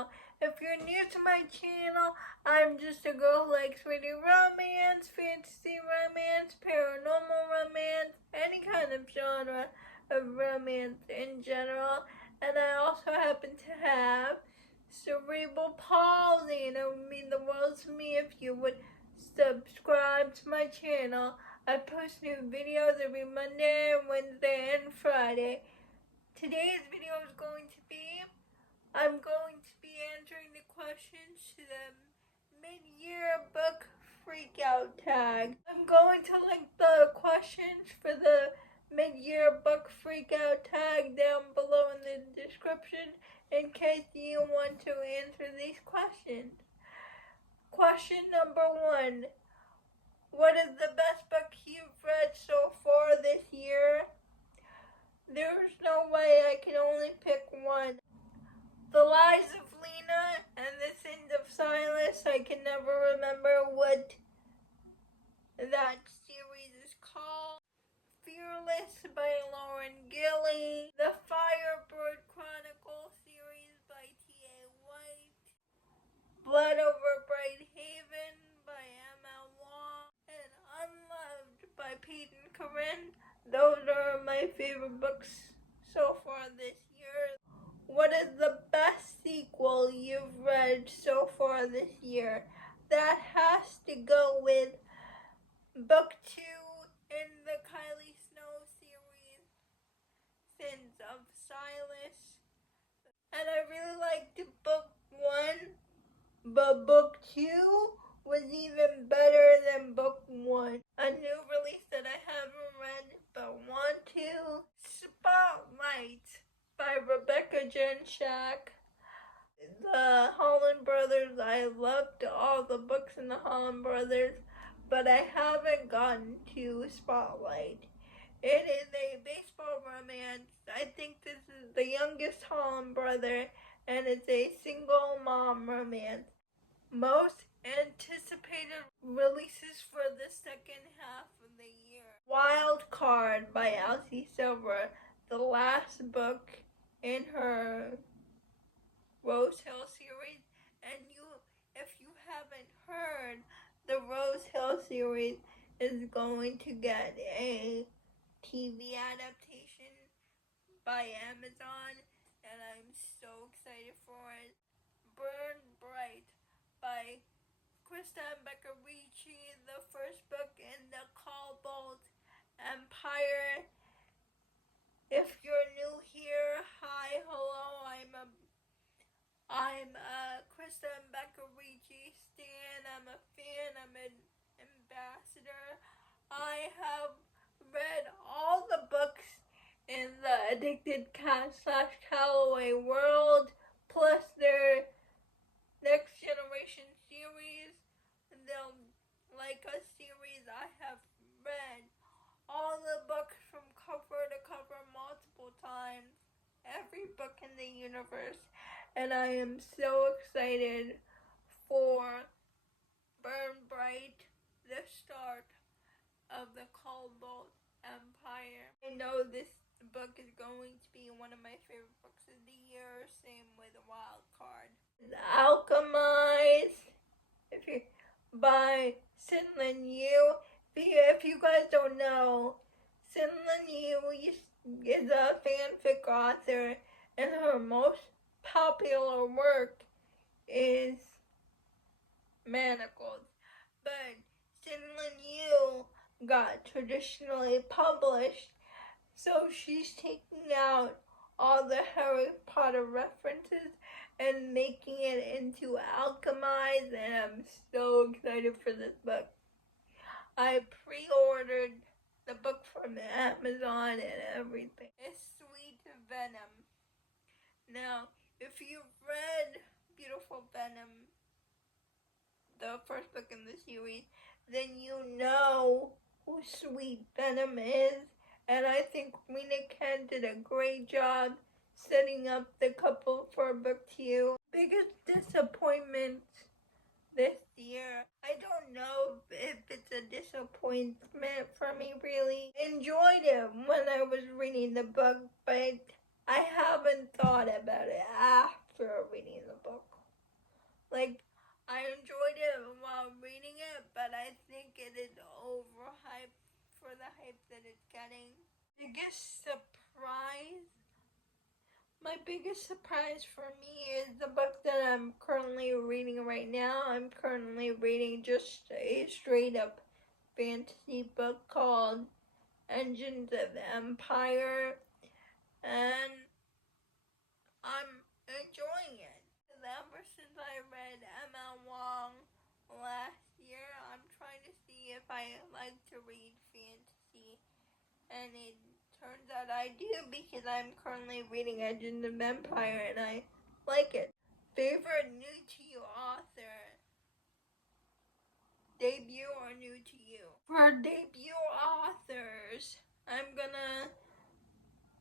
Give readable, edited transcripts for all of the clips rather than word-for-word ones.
channel. If you're new to my channel, I'm just a girl who likes reading romance, fantasy romance, paranormal romance, any kind of genre of romance in general. And I also happen to have cerebral palsy, and it would mean the world to me if you would subscribe to my channel. I post new videos every Monday, Wednesday, and Friday. Today's video is going to be, I'm going to be answering the questions to the mid-year book freakout tag. I'm going to link the questions for the mid-year book freakout tag down below in the description in case you want to answer these questions. Question number 1. What is the best book you've read so far this year? There's no way I can only pick one. The Lies of Lena and The Sins of Silas. I can never remember what that series is called. Fearless by Lauren Gilly. The Firebird Chronicle series by T.A. White. Blood Over Bright Haven by M.L. Wong. And Unloved by Peyton Corinne. Those are my favorite books so far this year. What is the best sequel you've read so far this year? That has to go with Book 2 in the Kylie Snow series, Sins of Silas. And I really liked Book 1, but Book 2 was even better than Book 1. A new release that I haven't read but want to. Spotlight by Rebecca Genshak. The Holland Brothers, I loved all the books in the Holland Brothers, but I haven't gotten to Spotlight. It is a baseball romance. I think this is the youngest Holland brother, and it's a single mom romance. Most anticipated releases for the second half of the year. Wild Card by Elsie Silver, the last book in her Rose Hill series. And if you haven't heard, the Rose Hill series is going to get a TV adaptation by Amazon, and I'm so excited for it. Burn Bright by Krista and Becca Ricci, the first book in the Cobalt Empire. If you're new here, hi, hello, I'm a Krista and Becca Ricci stan. I'm a fan, I'm an ambassador. I have read all the books in the Addicted Cat / Calloway world, plus their Next Generation series, the Like Us series. I have read all the books from cover to cover multiple times, every book in the universe, and I am so excited for Burn Bright, the start of the Cobalt Empire. I know this book is going to be one of my favorite books of the year, same with Wild Card. Alchemize by Sin-Lin Yu. If you guys don't know, Sin-Lin Yu is a fanfic author, and her most popular work is Manacles. But Sin-Lin Yu got traditionally published, so she's taking out all the Harry Potter references and making it into Alchemize, and I'm so excited for this book. I pre-ordered the book from Amazon and everything. It's Sweet Venom. Now, if you've read Beautiful Venom, the first book in the series, then you know who Sweet Venom is, and I think Rena Ken did a great job setting up the couple for book 2. Biggest disappointment this year, I don't know if it's a disappointment for me really. Enjoyed it when I was reading the book, but I haven't thought about it after reading the book. Like, I enjoyed it while reading it, but I think it is overhyped for the hype that it's getting. Biggest surprise? My biggest surprise for me is the book that I'm currently reading right now. I'm currently reading just a straight up fantasy book called Engines of Empire, and I'm enjoying it. Ever since I read Emma Wong last year, I'm trying to see if I like to read fantasy, and it turns out I do because I'm currently reading Engines of Empire and I like it. Favorite new to you author? Debut or new to you? For debut authors, I'm gonna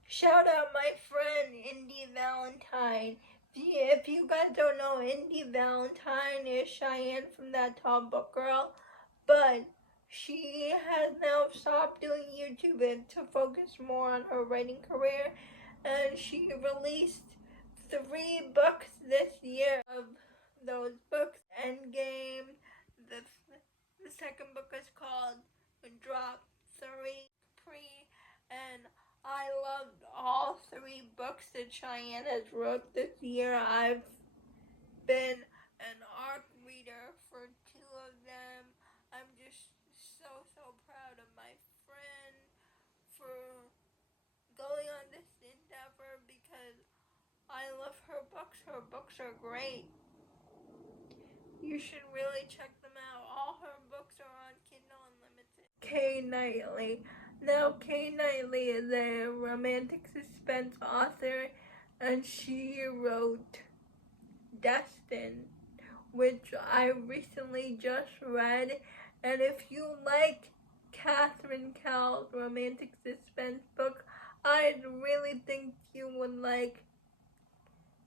shout out my friend Indy Valentine. If you guys don't know, Indy Valentine is Cheyenne from That Tall Book Girl, but she has now stopped doing YouTube to focus more on her writing career, and she released 3 books this year. Of those books, Endgame, the second book is called Drop 3, and I loved all 3 books that Cheyenne has wrote this year. I've been an ARC reader for 2 of them. I'm just so proud of my friend for going on this endeavor because I love her books. Her books are great. You should really check them out. All her books are on Kindle Unlimited. Kay Knightley. Now, Kay Knightley is a romantic suspense author, and she wrote Destined, which I recently just read. And if you like Catherine Cowell's romantic suspense book, I really think you would like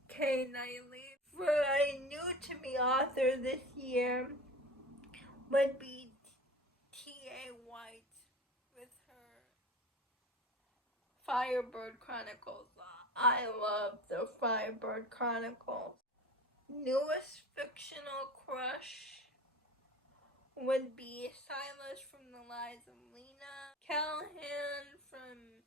Kay Knightley. For a new to me author this year would be T.A. White with her Firebird Chronicles. I love the Firebird Chronicles. Newest fictional crush would be Silas from The Lies of Lena, Callahan from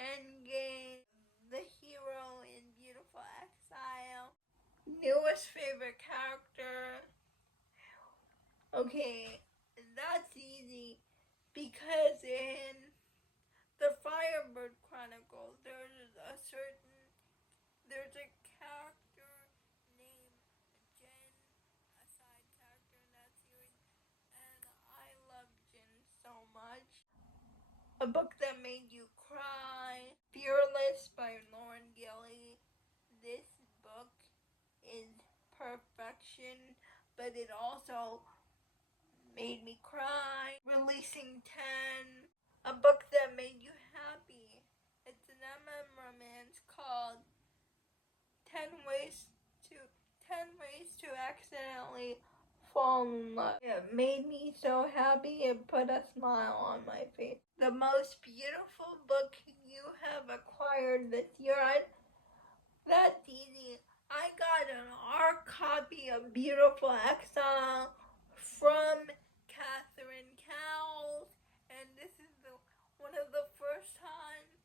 Endgame, the hero in Beautiful Exile. Newest favorite character? Okay, that's easy because in the Firebird Chronicles there's a character named Jen, a side character in that series, and I love Jen so much. A book that made you cry, Fearless by Lauren Gilly. This book is perfection, but it also made me cry. Releasing 10, a book that made you happy. It's an MM romance called 10 Ways to Accidentally Fall in Love. It made me so happy, it put a smile on my face. The most beautiful book you have acquired this year? That's easy. I got an ARC copy of Beautiful Exile from Catherine Cowell, and this is one of the first times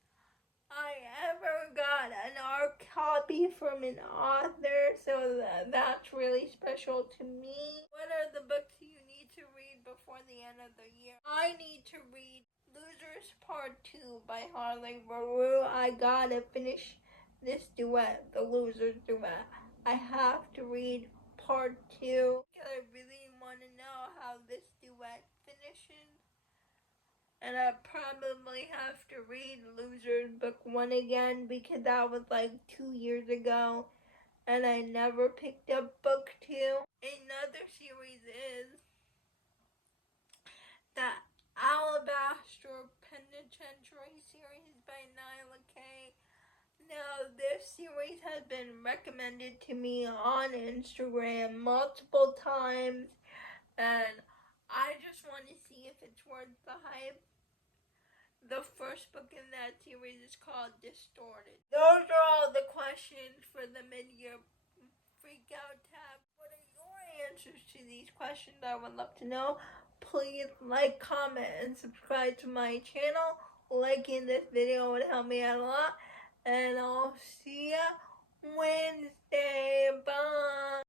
I ever got an ARC copy from an author, so that's really special to me. What are the books you need to read before the end of the year? I need to read Losers Part 2 by Harley Ruru. I gotta finish this duet, the Losers duet. I have to read Part 2 because I really want to know how this duet finishes. And I probably have to read Losers Book 1 again because that was like 2 years ago. And I never picked up Book 2. Another series is the Alabaster Penitentiary series by Nyla K. Now, this series has been recommended to me on Instagram multiple times, and I just want to see if it's worth the hype. The first book in that series is called Distorted. Those are all the questions for the Midyear Freak Out tab. What answers to these questions. I would love to know. Please like, comment, and subscribe to my channel. Liking this video would help me out a lot. And I'll see ya Wednesday. Bye.